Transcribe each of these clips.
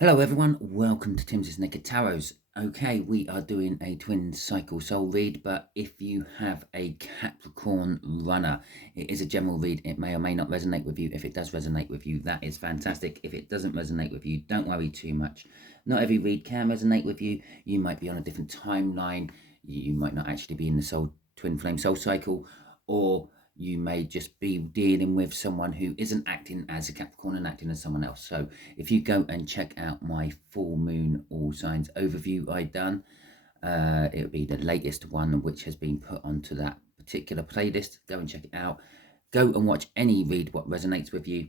Hello everyone, welcome to Timsy Naked Tarots. Okay, we are doing a twin cycle soul read, but if you have a Capricorn runner, it is a general read. It may or may not resonate with you. If it does resonate with you, that is fantastic. If it doesn't resonate with you, don't worry too much. Not every read can resonate with you. You might be on a different timeline. You might not actually be in the soul twin flame soul cycle, or you may just be dealing with someone who isn't acting as a Capricorn and acting as someone else. So if you go and check out my full moon all signs overview I've done, it'll be the latest one which has been put onto that particular playlist. Go and check it out. Go and watch any read what resonates with you,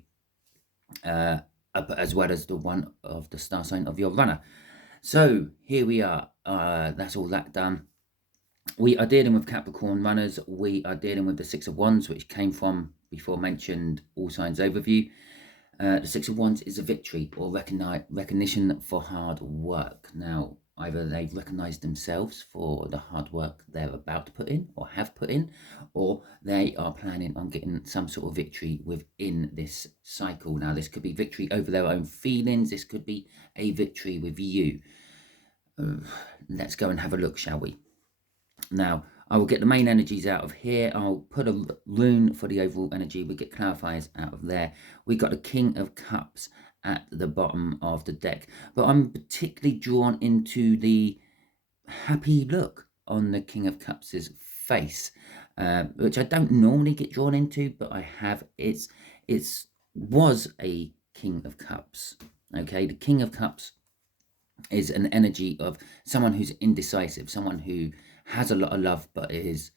as well as the one of the star sign of your runner. So here we are. That's all that done. We are dealing with Capricorn runners. We are dealing with the Six of Wands, which came from before mentioned all signs overview. The Six of Wands is a victory or recognition for hard work. Now, either they've recognized themselves for the hard work they're about to put in or have put in, or they are planning on getting some sort of victory within this cycle. Now, this could be victory over their own feelings. This could be a victory with you. Let's go and have a look, shall we? Now, I will get the main energies out of here. I'll put a rune for the overall energy. We get clarifiers out of there. We got the King of Cups at the bottom of the deck. But I'm particularly drawn into the happy look on the King of Cups' face, which I don't normally get drawn into, but I have. It was a King of Cups. Okay, the King of Cups is an energy of someone who's indecisive, someone who has a lot of love but is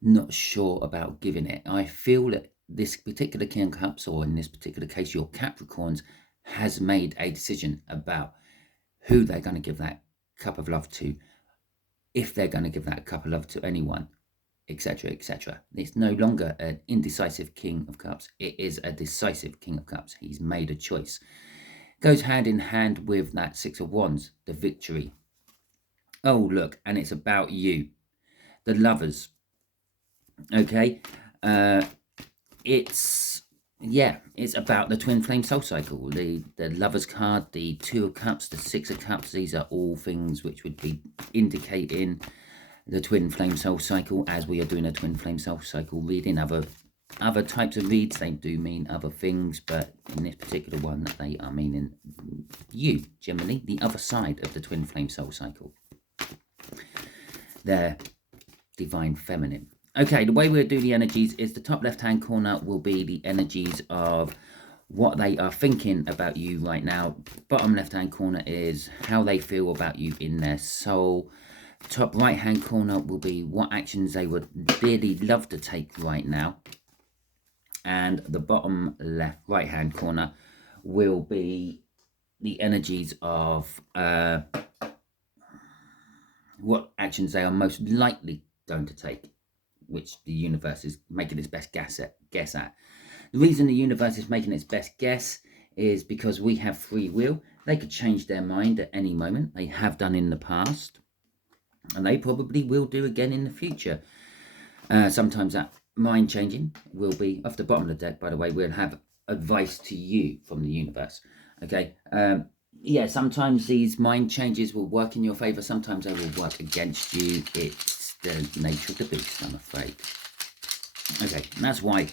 not sure about giving it. I feel that this particular King of Cups, or in this particular case your Capricorns, has made a decision about who they're going to give that cup of love to, if they're going to give that cup of love to anyone, etc, etc. It's no longer an indecisive King of Cups. It is a decisive King of Cups. He's made a choice. Goes hand in hand with that Six of Wands, the victory. Oh, look, and it's about you, the lovers. Okay, it's about the twin flame soul cycle. The lovers card, the Two of Cups, the Six of Cups. These are all things which would be indicating the twin flame soul cycle, as we are doing a twin flame soul cycle reading. Other types of reads, they do mean other things, but in this particular one, they are meaning you, generally, the other side of the twin flame soul cycle. Their divine feminine. Okay, the way we'll do the energies is the top left-hand corner will be the energies of what they are thinking about you right now. Bottom left-hand corner is how they feel about you in their soul. Top right-hand corner will be what actions they would dearly love to take right now. And the bottom left right-hand corner will be the energies of what actions they are most likely going to take, which the universe is making its best guess at. The reason the universe is making its best guess is because we have free will. They could change their mind at any moment. They have done in the past, and they probably will do again in the future. Sometimes that mind changing will be off the bottom of the deck. By the way, we'll have advice to you from the universe. Okay. Sometimes these mind changes will work in your favor. Sometimes they will work against you. It's the nature of the beast, I'm afraid. Okay, and that's why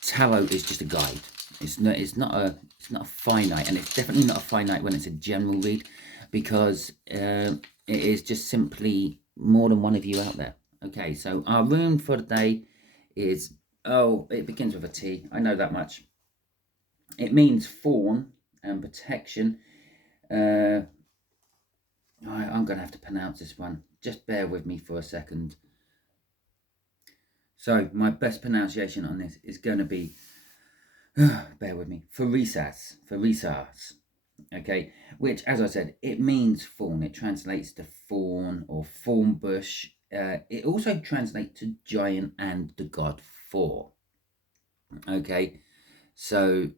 tarot is just a guide. It's not a finite, and it's definitely not a finite when it's a general read, because it is just simply more than one of you out there. Okay, so our rune for the day is, it begins with a T. I know that much. It means fawn and protection. I'm going to have to pronounce this one. Just bear with me for a second. So my best pronunciation on this is going to be, bear with me, Farisas. Okay, which, as I said, it means fawn. It translates to fawn or thorn bush. It also translates to giant and the god Thor. Okay, so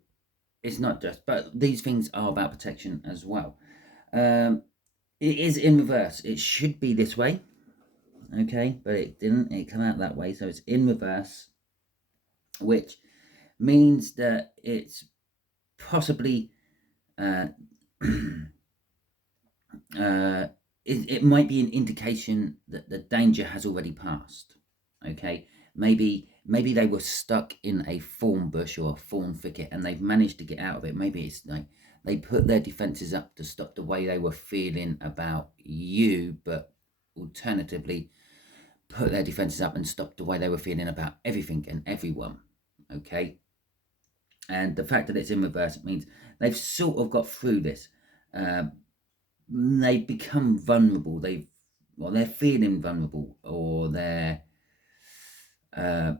it's not just, but these things are about protection as well. It is in reverse. It should be this way. Okay, but it didn't. It came out that way, so it's in reverse, which means that it's possibly it might be an indication that the danger has already passed. Okay, maybe they were stuck in a thorn bush or a thorn thicket and they've managed to get out of it. Maybe it's like they put their defenses up to stop the way they were feeling about you, but alternatively put their defenses up and stop the way they were feeling about everything and everyone. Okay, and the fact that it's in reverse means they've sort of got through this. They become vulnerable. They're feeling vulnerable, or they're the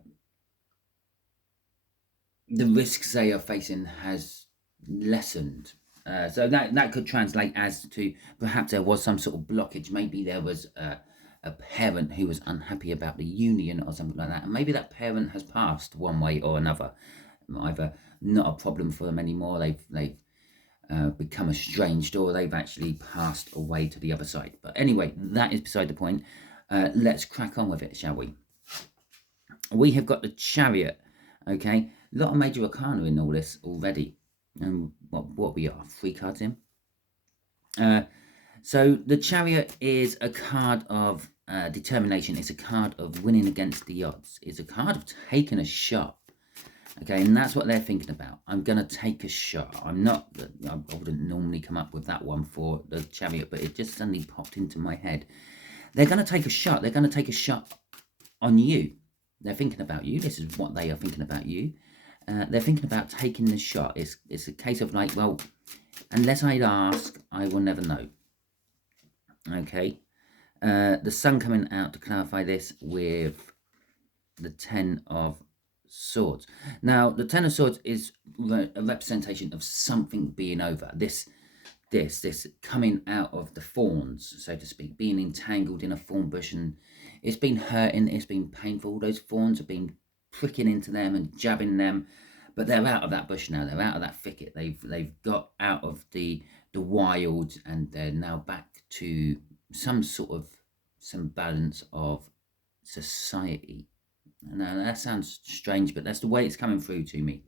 risks they are facing has lessened. So that could translate as to perhaps there was some sort of blockage. Maybe there was a parent who was unhappy about the union or something like that, and maybe that parent has passed one way or another. Either not a problem for them anymore, they've become estranged, or they've actually passed away to the other side. But anyway, that is beside the point. Let's crack on with it, shall we? We have got the Chariot. Okay, a lot of major arcana in all this already. And what we are, 3 cards in. So the Chariot is a card of determination. It's a card of winning against the odds. It's a card of taking a shot. Okay, and that's what they're thinking about. I'm going to take a shot. I wouldn't normally come up with that one for the Chariot, but it just suddenly popped into my head. They're going to take a shot. They're going to take a shot on you. They're thinking about you. This is what they are thinking about you. They're thinking about taking the shot. It's a case of like, well, unless I ask, I will never know. Okay. The Sun coming out to clarify this with the 10 of Swords. Now, the 10 of Swords is a representation of something being over. This coming out of the thorns, so to speak, being entangled in a thorn bush, and it's been hurting, it's been painful. Those thorns have been pricking into them and jabbing them, but they're out of that bush now. They're out of that thicket. They've got out of the wild, and they're now back to some balance of society. Now that sounds strange, but that's the way it's coming through to me.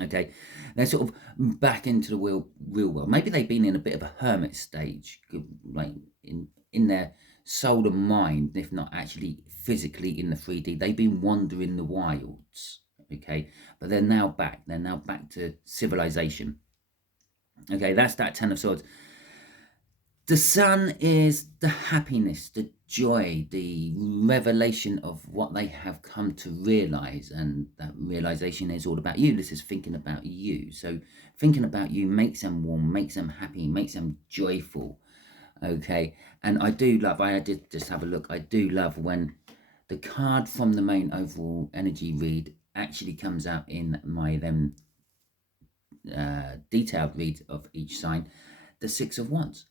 Okay, they're sort of back into the real world. Maybe they've been in a bit of a hermit stage, like in their soul and mind, if not actually physically in the 3D. They've been wandering the wilds. Okay, but they're now back. They're now back to civilization. Okay, that's that 10 of Swords. The Sun is the happiness, the joy, the revelation of what they have come to realize, and that realization is all about you. This is thinking about you. So thinking about you makes them warm, makes them happy, makes them joyful. Okay, and I did just have a look. I do love when the card from the main overall energy read actually comes out in my detailed read of each sign. The 6 of Wands.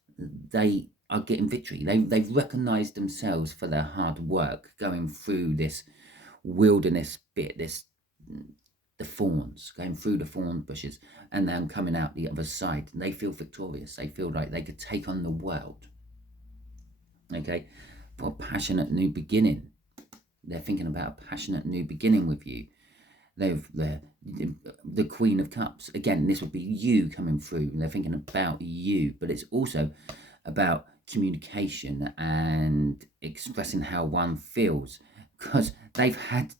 They are getting victory. They've recognized themselves for their hard work going through this wilderness bit, the thorns, going through the thorn bushes, and then coming out the other side. And they feel victorious. They feel like they could take on the world. Okay, for a passionate new beginning. They're thinking about a passionate new beginning with you. The Queen of Cups. Again, this would be you coming through. They're thinking about you, but it's also about communication and expressing how one feels, because they've had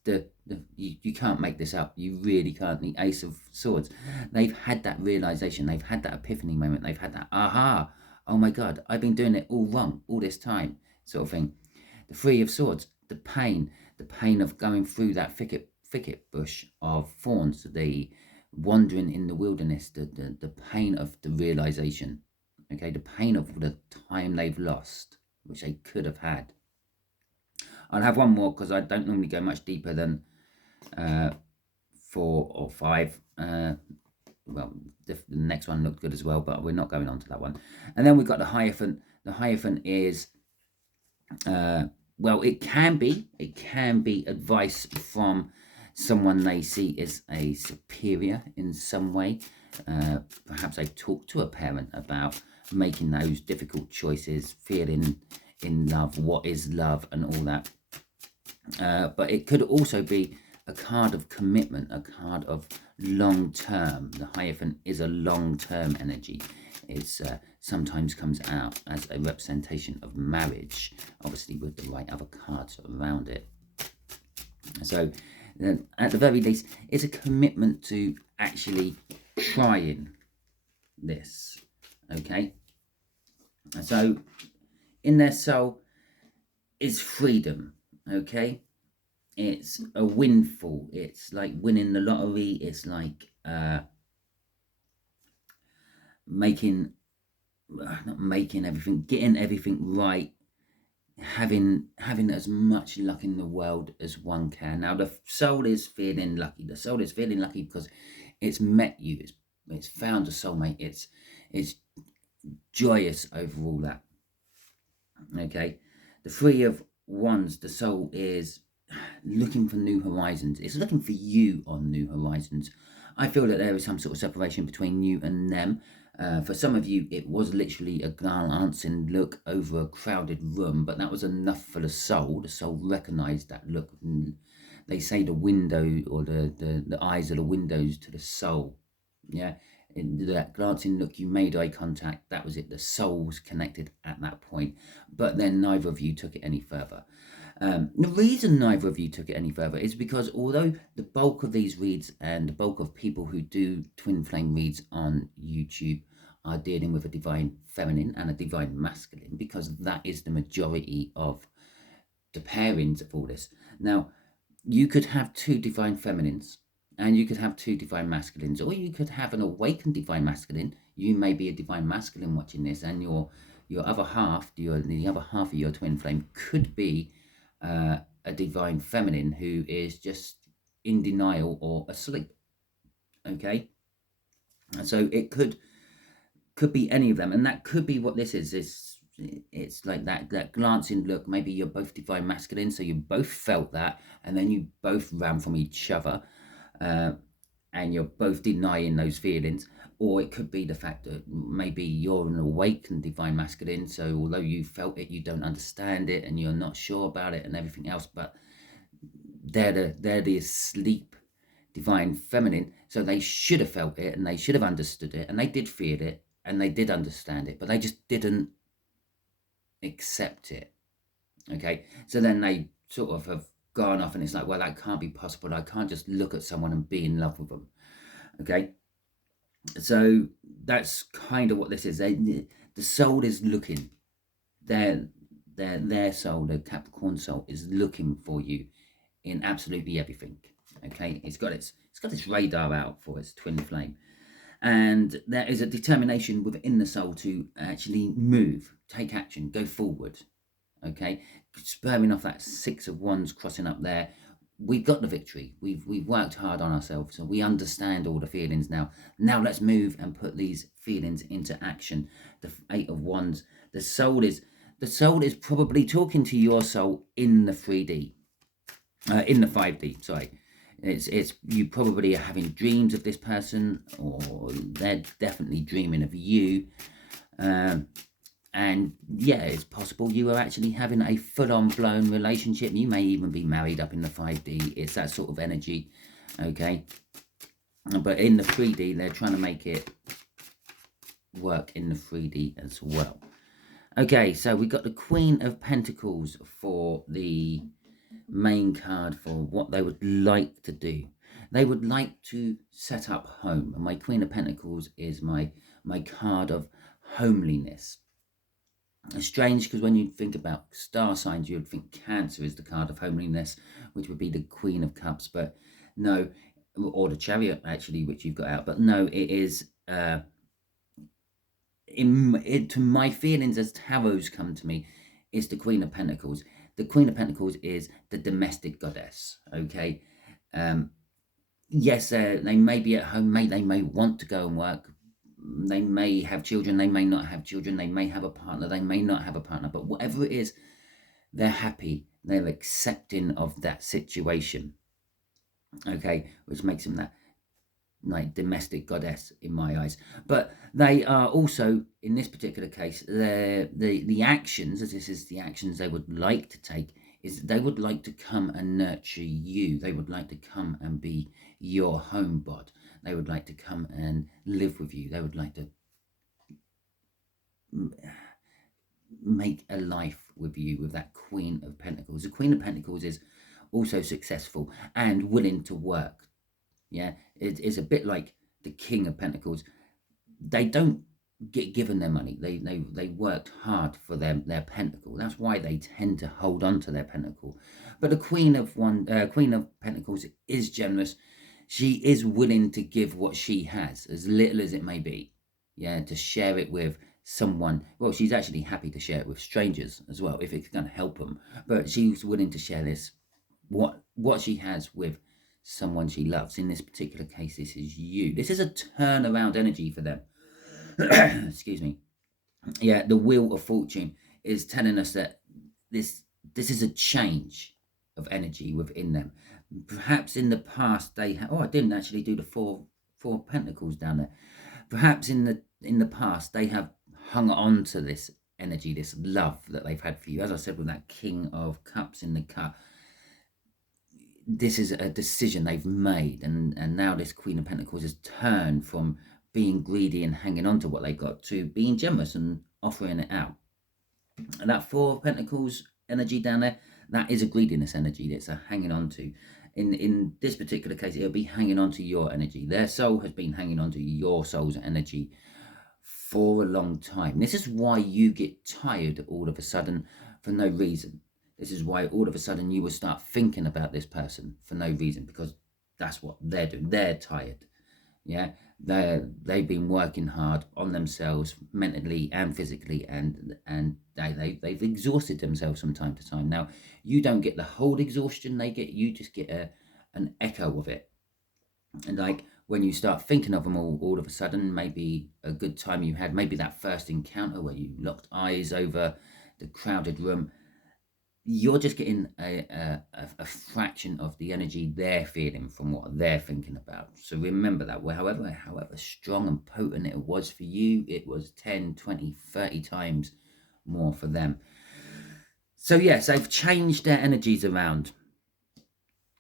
you can't make this up. You really can't. The Ace of Swords. They've had that realization. They've had that epiphany moment. They've had that aha. Oh my God, I've been doing it all wrong all this time, sort of thing. The 3 of Swords. The pain of going through that thicket bush of thorns, the wandering in the wilderness, the pain of the realization. Okay, the pain of the time they've lost, which they could have had. I'll have one more because I don't normally go much deeper than 4 or 5. Well, the next one looked good as well, but we're not going on to that one. And then we've got the Hierophant. The Hierophant is well, it can be advice from someone they see as a superior in some way. Perhaps they've talked to a parent about making those difficult choices, feeling in love, what is love, and all that. But it could also be a card of commitment, a card of long-term. The Hierophant is a long-term energy. it's sometimes comes out as a representation of marriage, obviously with the right other cards around it. So at the very least, it's a commitment to actually trying this, okay? So in their soul is freedom, okay? It's a windfall. It's like winning the lottery. It's like getting everything right, having as much luck in the world as one can. Now the soul is feeling lucky. The soul is feeling lucky because it's met you. It's found a soulmate. It's joyous over all that. Okay, the Three of Wands, the soul is looking for new horizons. It's looking for you on new horizons. I feel that there is some sort of separation between you and them. For some of you, it was literally a glancing look over a crowded room, but that was enough for the soul. The soul recognized that look. They say the window, or the eyes are the windows to the soul. Yeah, in that glancing look, you made eye contact. That was it. The souls connected at that point. But then neither of you took it any further. The reason neither of you took it any further is because although the bulk of these reads and the bulk of people who do twin flame reads on YouTube are dealing with a divine feminine and a divine masculine, because that is the majority of the pairings of all this. Now, you could have two divine feminines and you could have two divine masculines, or you could have an awakened divine masculine. You may be a divine masculine watching this, and your other half, the other half of your twin flame could be a divine feminine who is just in denial or asleep. Okay, and so it could be any of them, and that could be what this is. It's like that glancing look. Maybe you're both divine masculine, so you both felt that, and then you both ran from each other, and you're both denying those feelings. Or it could be the fact that maybe you're an awakened divine masculine, so although you felt it, you don't understand it, and you're not sure about it and everything else, but they're the asleep divine feminine, so they should have felt it, and they should have understood it, and they did feel it, and they did understand it, but they just didn't accept it. Okay, so then they sort of have gone off, and it's like, well, that can't be possible. I can't just look at someone and be in love with them. Okay, so that's kind of what this is. The soul is looking. Their soul, the Capricorn soul, is looking for you in absolutely everything. Okay, it's got its radar out for its twin flame, and there is a determination within the soul to actually move, take action, go forward. Okay, spurring off that Six of Wands crossing up there. We've got the victory. We've worked hard on ourselves, so we understand all the feelings now. Now let's move and put these feelings into action. The Eight of Wands. The soul is probably talking to your soul in the 3D, in the 5D. Sorry, it's you probably are having dreams of this person, or they're definitely dreaming of you. And yeah, it's possible you are actually having a full-on blown relationship. You may even be married up in the 5D. It's that sort of energy, okay? But in the 3D, they're trying to make it work in the 3D as well. Okay, so we got the Queen of Pentacles for the main card for what they would like to do. They would like to set up home. And my Queen of Pentacles is my card of homeliness. It's strange because when you think about star signs, you would think Cancer is the card of homeliness, which would be the Queen of Cups, but no, or the Chariot actually, which you've got out, but no, it is to my feelings as tarots come to me, is the Queen of Pentacles. The Queen of Pentacles is the domestic goddess. Okay, yes, they may be at home, they may want to go and work. They may have children, they may not have children, they may have a partner, they may not have a partner, but whatever it is, they're happy, they're accepting of that situation, okay, which makes them that like domestic goddess in my eyes. But they are also, in this particular case, the actions, as this is the actions they would like to take, is they would like to come and nurture you. They would like to come and be your home bod. They would like to come and live with you. They would like to make a life with you, with that Queen of Pentacles. The Queen of Pentacles is also successful and willing to work. Yeah, it's a bit like the King of Pentacles. They don't get given their money. They worked hard for their pentacle. That's why they tend to hold on to their pentacle. But the Queen of Pentacles is generous. She is willing to give what she has, as little as it may be. Yeah, to share it with someone. Well, she's actually happy to share it with strangers as well, if it's going to help them. But she's willing to share this, what she has, with someone she loves. In this particular case, this is you. This is a turnaround energy for them. Excuse me. Yeah, the Wheel of Fortune is telling us that this is a change of energy within them. Perhaps in the past they I didn't actually do the four pentacles down there. Perhaps in the past they have hung on to this energy, this love that they've had for you. As I said, with that King of Cups in the cup, this is a decision they've made, and now this Queen of Pentacles has turned from being greedy and hanging on to what they got to being generous and offering it out. And that Four of Pentacles energy down there, that is a greediness energy. That's a hanging on to. In this particular case, it'll be hanging on to your energy. Their soul has been hanging on to your soul's energy for a long time. This is why you get tired all of a sudden for no reason. This is why all of a sudden you will start thinking about this person for no reason, because that's what they're doing. They're tired. Yeah, they've been working hard on themselves mentally and physically, and they've exhausted themselves from time to time. Now, you don't get the whole exhaustion they get. You just get an echo of it. And like when you start thinking of them all of a sudden, maybe a good time you had, maybe that first encounter where you locked eyes over the crowded room, you're just getting a fraction of the energy they're feeling from what they're thinking about. So remember that. However strong and potent it was for you, it was 10, 20, 30 times more for them. So yes, they've changed their energies around.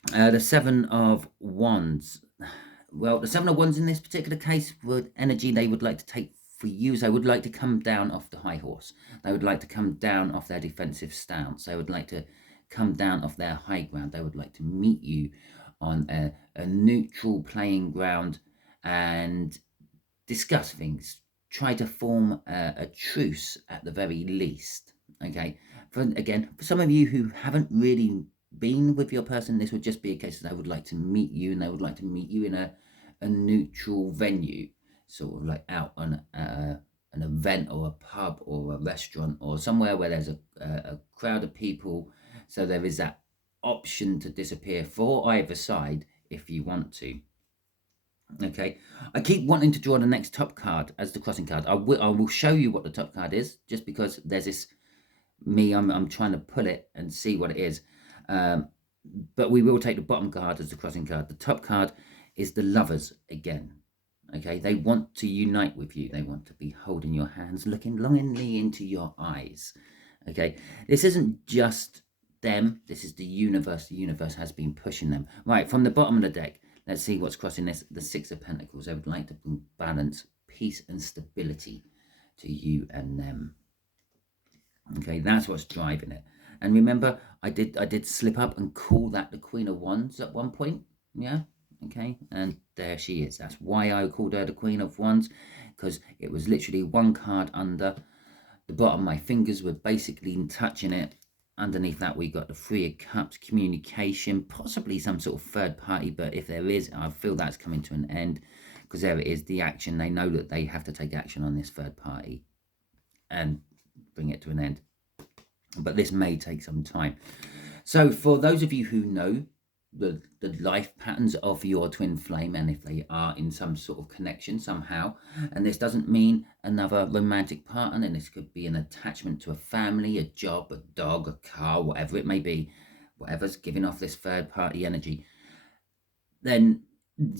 The Seven of Wands. Well, the Seven of Wands in this particular case, with energy they would like to take for you, they would like to come down off the high horse. They would like to come down off their defensive stance. They would like to come down off their high ground. They would like to meet you on a neutral playing ground and discuss things. Try to form a truce at the very least. Okay. For some of you who haven't really been with your person, this would just be a case that they would like to meet you, and they would like to meet you in a neutral venue, sort of like out on an event or a pub or a restaurant or somewhere where there's a crowd of people. So there is that option to disappear for either side if you want to. Okay, I keep wanting to draw the next top card as the crossing card. I will show you what the top card is, just because there's this I'm trying to pull it and see what it is. But we will take the bottom card as the crossing card. The top card is the Lovers again. Okay, they want to unite with you. They want to be holding your hands, looking longingly into your eyes. Okay, this isn't just them. This is the universe. The universe has been pushing them. Right, from the bottom of the deck, let's see what's crossing this. The Six of Pentacles. They would like to bring balance, peace, and stability to you and them. Okay, that's what's driving it. And remember, I did slip up and call that the Queen of Wands at one point. Yeah. Okay, and there she is. That's why I called her the Queen of Wands, because it was literally one card under the bottom. My fingers were basically touching it. Underneath that, we got the Three of Cups, communication, possibly some sort of third party, but if there is, I feel that's coming to an end, because there it is, the action. They know that they have to take action on this third party and bring it to an end. But this may take some time. So for those of you who know the life patterns of your twin flame, and if they are in some sort of connection somehow, and this doesn't mean another romantic partner, and this could be an attachment to a family, a job, a dog, a car, whatever it may be, whatever's giving off this third party energy, then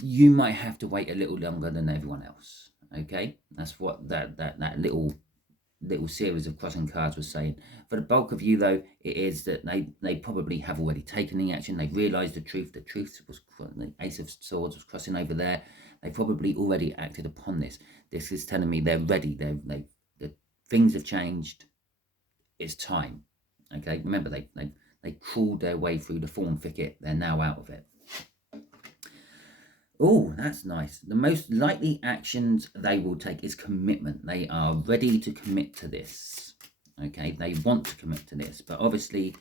you might have to wait a little longer than everyone else. Okay, that's what that little series of crossing cards was saying. For the bulk of you, though, it is that they probably have already taken the action. They've realised the truth. The truth was, the Ace of Swords was crossing over there. They probably already acted upon this. This is telling me they're ready. The things have changed. It's time. Okay, remember they crawled their way through the thorn thicket. They're now out of it. Oh, that's nice. The most likely actions they will take is commitment. They are ready to commit to this. Okay, they want to commit to this, but obviously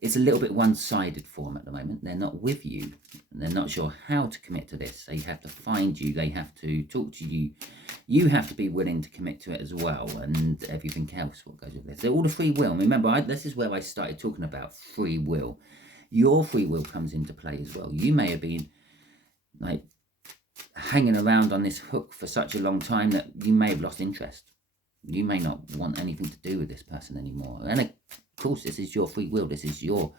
it's a little bit one-sided for them at the moment. They're not with you. They're not sure how to commit to this. They have to find you. They have to talk to you. You have to be willing to commit to it as well, and everything else what goes with this. So all the free will. Remember, this is where I started talking about free will. Your free will comes into play as well. You may have been like hanging around on this hook for such a long time that you may have lost interest. You may not want anything to do with this person anymore. And of course, this is your free will. This is your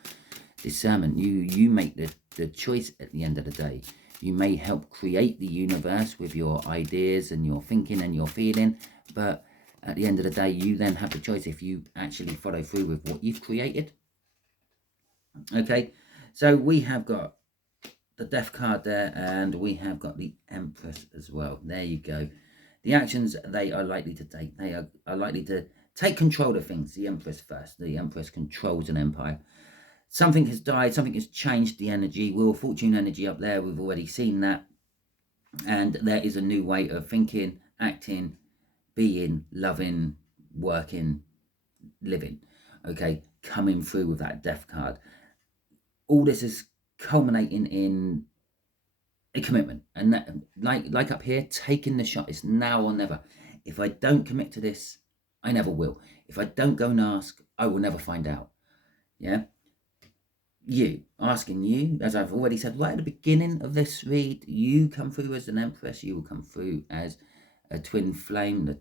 discernment. You make the choice at the end of the day. You may help create the universe with your ideas and your thinking and your feeling, but at the end of the day, you then have the choice if you actually follow through with what you've created. Okay, so we have got the Death card there, and we have got the Empress as well. There you go. The actions they are likely to take. They are likely to take control of things. The Empress first. The Empress controls an empire. Something has died. Something has changed the energy. Wheel of Fortune energy up there. We've already seen that. And there is a new way of thinking, acting, being, loving, working, living. Okay, coming through with that Death card. All this is culminating in a commitment, and that, like up here, taking the shot. It's now or never. If I don't commit to this, I never will. If I don't go and ask, I will never find out. Yeah, you asking you, as I've already said right at the beginning of this read, you come through as an Empress. You will come through as a twin flame.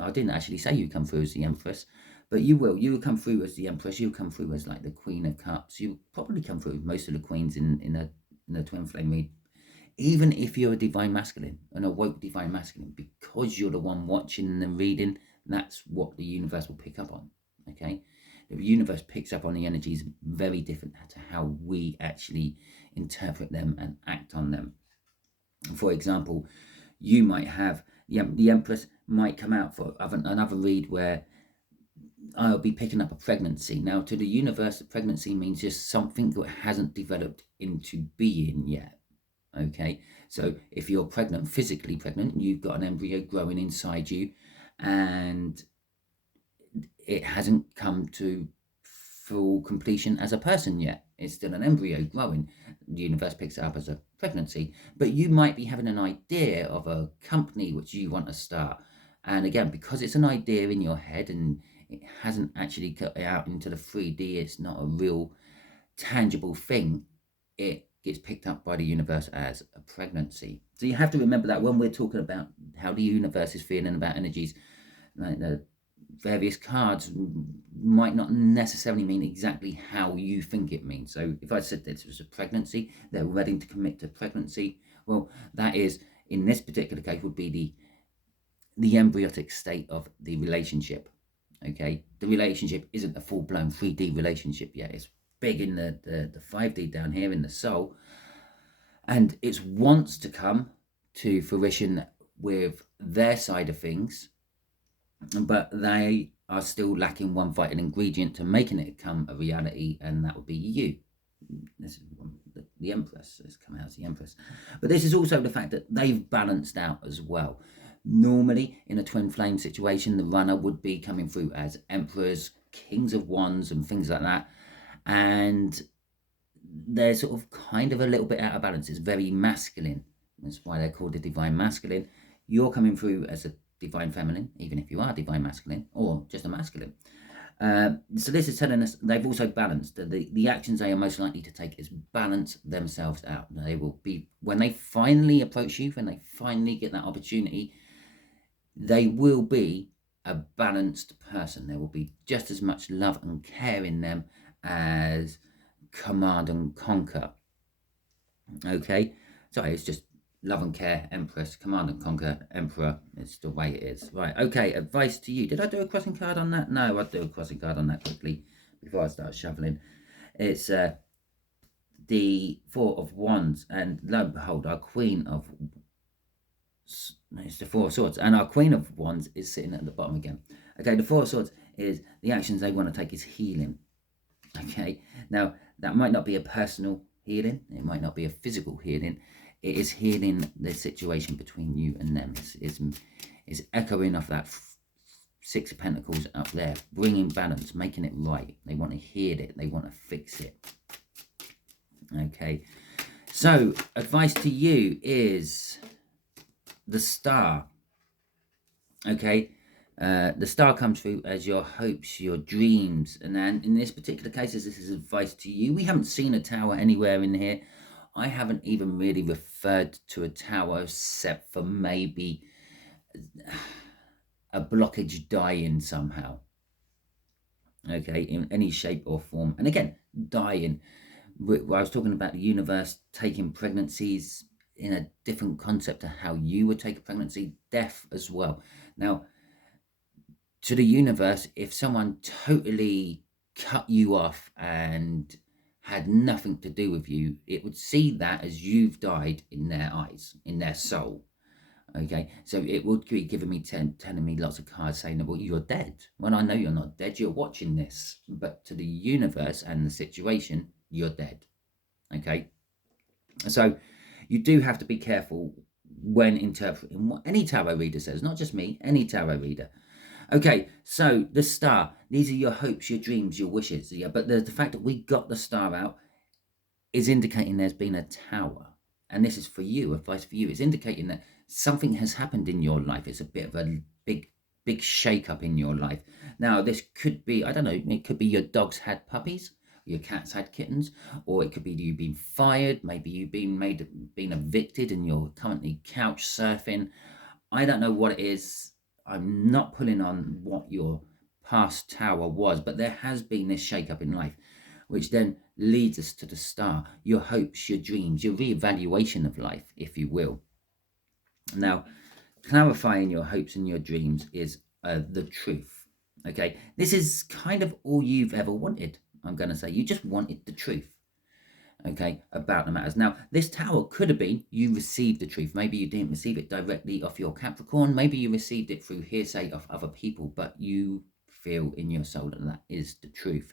I didn't actually say you come through as the Empress, but you will. You will come through as the Empress. You'll come through as like the Queen of Cups. You'll probably come through most of the queens in a twin flame read. Even if you're a divine masculine, an awoke divine masculine, because you're the one watching and reading, that's what the universe will pick up on. Okay, the universe picks up on the energies very different to how we actually interpret them and act on them. For example, you might have the Empress might come out for another read where I'll be picking up a pregnancy. Now, to the universe, pregnancy means just something that hasn't developed into being yet. Okay, so if you're pregnant, physically pregnant, you've got an embryo growing inside you, and it hasn't come to full completion as a person yet. It's still an embryo growing. The universe picks it up as a pregnancy, but you might be having an idea of a company which you want to start. And again, because it's an idea in your head and it hasn't actually cut out into the 3D, it's not a real tangible thing, it gets picked up by the universe as a pregnancy. So you have to remember that when we're talking about how the universe is feeling about energies, like the various cards might not necessarily mean exactly how you think it means. So if I said this was a pregnancy, they're ready to commit to pregnancy, well, that is, in this particular case, would be the embryotic state of the relationship. Okay, the relationship isn't a full-blown 3D relationship yet. It's big in the 5D down here in the soul, and it wants to come to fruition with their side of things, but they are still lacking one vital ingredient to making it come a reality, and that would be you. This is the Empress has come out as the Empress, but this is also the fact that they've balanced out as well. Normally, in a twin flame situation, the runner would be coming through as Emperors, Kings of Wands, and things like that, and they're sort of kind of a little bit out of balance. It's very masculine. That's why they're called the divine masculine. You're coming through as a divine feminine, even if you are divine masculine or just a masculine. So this is telling us they've also balanced. The actions they are most likely to take is balance themselves out. They will be, when they finally approach you, when they finally get that opportunity, they will be a balanced person. There will be just as much love and care in them as command and conquer. Okay, sorry, it's just love and care, Empress, command and conquer, Emperor. It's the way it is. Right, okay, advice to you. Did I do a crossing card on that? No, I'll do a crossing card on that quickly before I start shoveling. It's the Four of Wands, and lo and behold, our Queen of It's the Four of Swords. And our Queen of Wands is sitting at the bottom again. Okay, the Four of Swords is the actions they want to take is healing. Okay, now that might not be a personal healing. It might not be a physical healing. It is healing the situation between you and them. It's echoing off that Six of Pentacles up there, bringing balance, making it right. They want to heal it. They want to fix it. Okay, so advice to you is the Star. Okay, the Star comes through as your hopes, your dreams, and then in this particular case, as this is advice to you, we haven't seen a tower anywhere in here. I haven't even really referred to a tower except for maybe a blockage dying somehow. Okay, in any shape or form. And again, dying. I was talking about the universe taking pregnancies in a different concept to how you would take a pregnancy. Death as well. Now, to the universe, if someone totally cut you off and had nothing to do with you, it would see that as you've died in their eyes, in their soul. Okay, so it would be giving me telling me lots of cards saying that, well, you're dead. Well, I know you're not dead. You're watching this, but to the universe and the situation, you're dead. Okay, so you do have to be careful when interpreting what any tarot reader says, not just me, any tarot reader. Okay, so the Star, these are your hopes, your dreams, your wishes. Yeah, but the fact that we got the Star out is indicating there's been a tower. And this is for you, advice for you. It's indicating that something has happened in your life. It's a bit of a big shake-up in your life. Now, this could be, I don't know, it could be your dogs had puppies, your cats had kittens, or it could be you've been fired, maybe you've been evicted and you're currently couch surfing. I don't know what it is. I'm not pulling on what your past tower was, but there has been this shake-up in life, which then leads us to the Star, your hopes, your dreams, your reevaluation of life, if you will. Now, clarifying your hopes and your dreams is the truth. Okay, this is kind of all you've ever wanted, I'm going to say. You just wanted the truth, okay, about the matters. Now, this tower could have been you received the truth. Maybe you didn't receive it directly off your Capricorn. Maybe you received it through hearsay of other people, but you feel in your soul that that is the truth.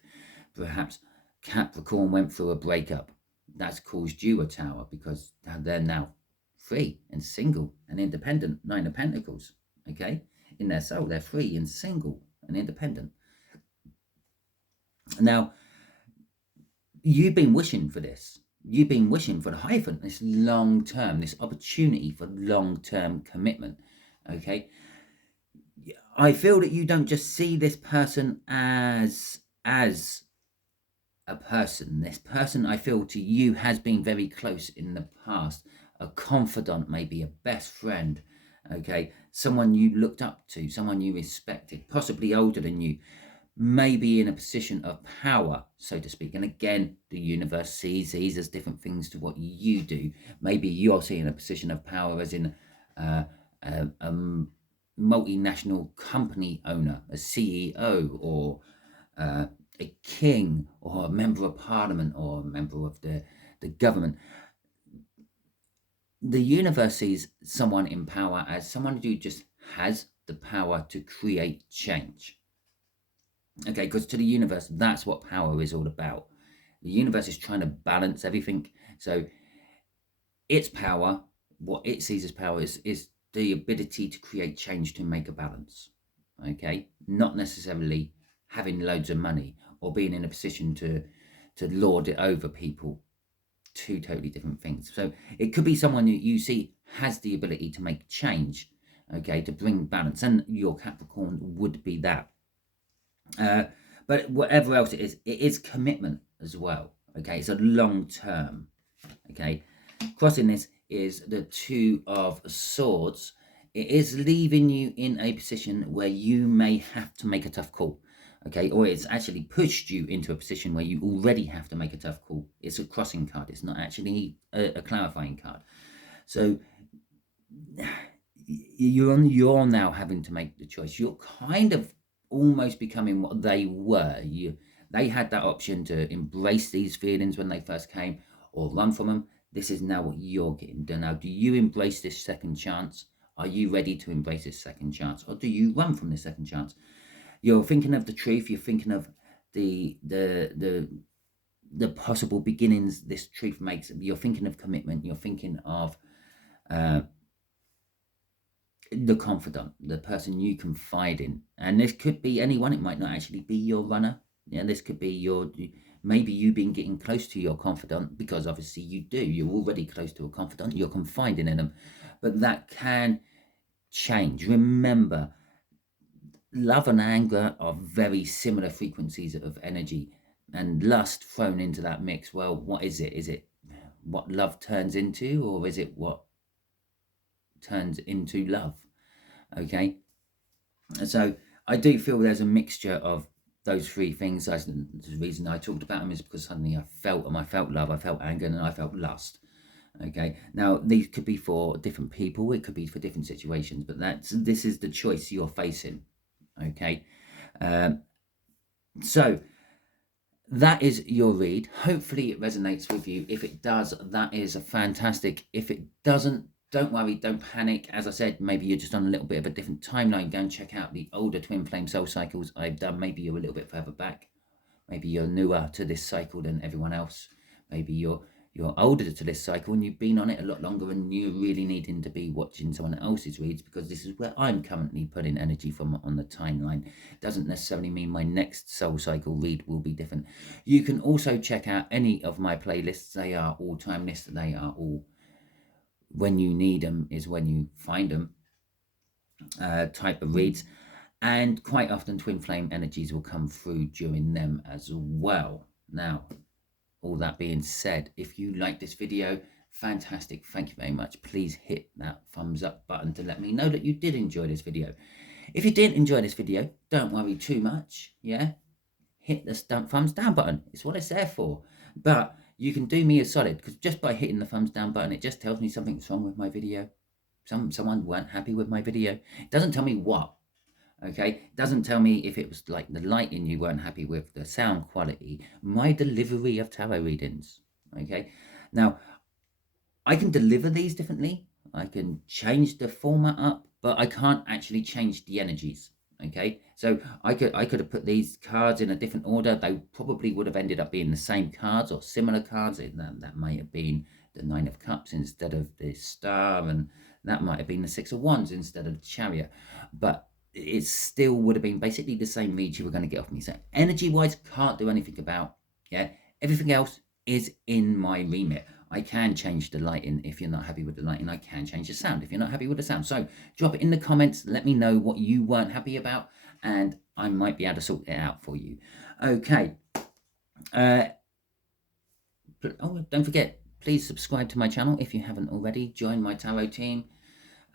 Perhaps Capricorn went through a breakup. That's caused you a tower because they're now free and single and independent. Nine of Pentacles, okay? In their soul, they're free and single and independent. Now, you've been wishing for this. You've been wishing for the Hierophant, this long-term, this opportunity for long-term commitment, okay? I feel that you don't just see this person as a person. This person, I feel, to you has been very close in the past. A confidant, maybe a best friend, okay? Someone you looked up to, someone you respected, possibly older than you, maybe in a position of power, so to speak. And again, the universe sees these as different things to what you do. Maybe you're seeing a position of power as in a multinational company owner, a CEO, or a king, or a member of parliament, or a member of the government. The universe sees someone in power as someone who just has the power to create change. Okay, because to the universe, that's what power is all about. The universe is trying to balance everything. So its power, what it sees as power is the ability to create change, to make a balance. Okay, not necessarily having loads of money or being in a position to lord it over people. Two totally different things. So it could be someone that you see has the ability to make change, okay, to bring balance, and your Capricorn would be that. But whatever else it is commitment as well, okay? It's a long term, okay? Crossing this is the Two of Swords. It is leaving you in a position where you may have to make a tough call, okay? Or it's actually pushed you into a position where you already have to make a tough call. It's a crossing card. It's not actually a clarifying card. So you're now having to make the choice. You're kind of almost becoming what they were. They had that option to embrace these feelings when they first came or run from them. This is now what you're getting done. Now, do you embrace this second chance, Are you ready to embrace this second chance, or do you run from this second chance? You're thinking of the truth. You're thinking of the possible beginnings this truth makes. You're thinking of commitment. You're thinking of the confidant, the person you confide in. And this could be anyone. It might not actually be your runner. Yeah, this could be maybe you've been getting close to your confidant, because obviously you do. You're already close to a confidant. You're confiding in them. But that can change. Remember, love and anger are very similar frequencies of energy, and lust thrown into that mix. Well, what is it? Is it what love turns into, or is it what turns into love? Okay, so I do feel there's a mixture of those three things. The reason I talked about them is because suddenly I felt them. I felt love, I felt anger, and I felt lust. Okay, now these could be for different people, it could be for different situations, but this is the choice you're facing. Okay, so that is your read. Hopefully it resonates with you. If it does, that is fantastic. If it doesn't, don't worry, don't panic. As I said, maybe you're just on a little bit of a different timeline. Go and check out the older twin flame soul cycles I've done. Maybe you're a little bit further back. Maybe you're newer to this cycle than everyone else. Maybe you're older to this cycle and you've been on it a lot longer, and you're really needing to be watching someone else's reads, because this is where I'm currently putting energy from on the timeline. Doesn't necessarily mean my next soul cycle read will be different. You can also check out any of my playlists. They are all timeless. They are all when you need them is when you find them type of reads. And quite often twin flame energies will come through during them as well. Now, all that being said, if you like this video, fantastic, thank you very much. Please hit that thumbs up button to let me know that you did enjoy this video. If you didn't enjoy this video, don't worry too much, yeah? Hit the thumbs down button. It's what it's there for. But you can do me a solid, because just by hitting the thumbs down button, it just tells me something's wrong with my video. Someone weren't happy with my video. It doesn't tell me what. Okay, it doesn't tell me if it was like the lighting you weren't happy with, the sound quality, my delivery of tarot readings. Okay, now I can deliver these differently. I can change the format up, but I can't actually change the energies. Okay, so I could have put these cards in a different order. They probably would have ended up being the same cards or similar cards. That might have been the Nine of Cups instead of the Star, and that might have been the Six of Wands instead of the Chariot. But it still would have been basically the same read you were going to get off me. So energy-wise, can't do anything about. Yeah, everything else is in my remit. I can change the lighting if you're not happy with the lighting. I can change the sound if you're not happy with the sound. So drop it in the comments. Let me know what you weren't happy about, and I might be able to sort it out for you. Okay. Don't forget, please subscribe to my channel if you haven't already. Join my tarot team.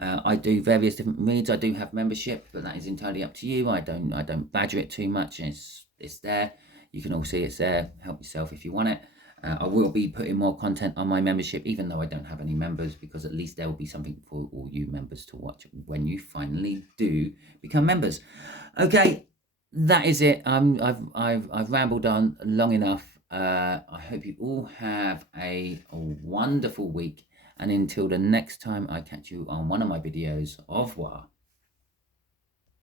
I do various different reads. I do have membership, but that is entirely up to you. I don't badger it too much. It's there. You can all see it's there. Help yourself if you want it. I will be putting more content on my membership, even though I don't have any members, because at least there will be something for all you members to watch when you finally do become members. Okay, that is it. I've rambled on long enough. I hope you all have a wonderful week. And until the next time I catch you on one of my videos, au revoir.